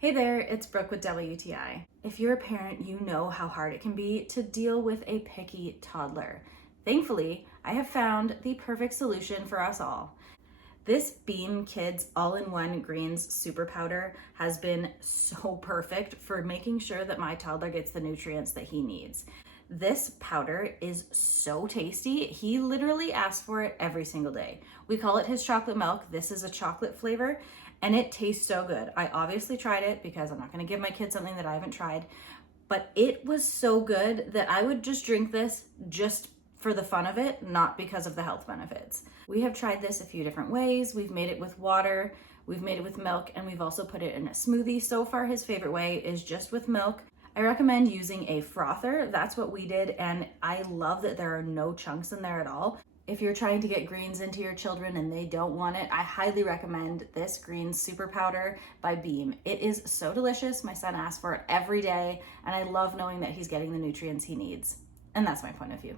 Hey there, it's Brooke with WTI. If you're a parent, you know how hard it can be to deal with a picky toddler. Thankfully, I have found the perfect solution for us all. This Beam Kids All-in-One Greens Super Powder has been so perfect for making sure that my toddler gets the nutrients that he needs. This powder is so tasty. He literally asks for it every single day. We call it his chocolate milk. This is a chocolate flavor and it tastes so good. I obviously tried it because I'm not gonna give my kids something that I haven't tried, but it was so good that I would just drink this just for the fun of it, not because of the health benefits. We have tried this a few different ways. We've made it with water, we've made it with milk, and we've also put it in a smoothie. So far, his favorite way is just with milk. I recommend using a frother. That's what we did, and I love that there are no chunks in there at all. If you're trying to get greens into your children and they don't want it, I highly recommend this green super powder by Beam. It is so delicious. My son asks for it every day, and I love knowing that he's getting the nutrients he needs. And that's my point of view.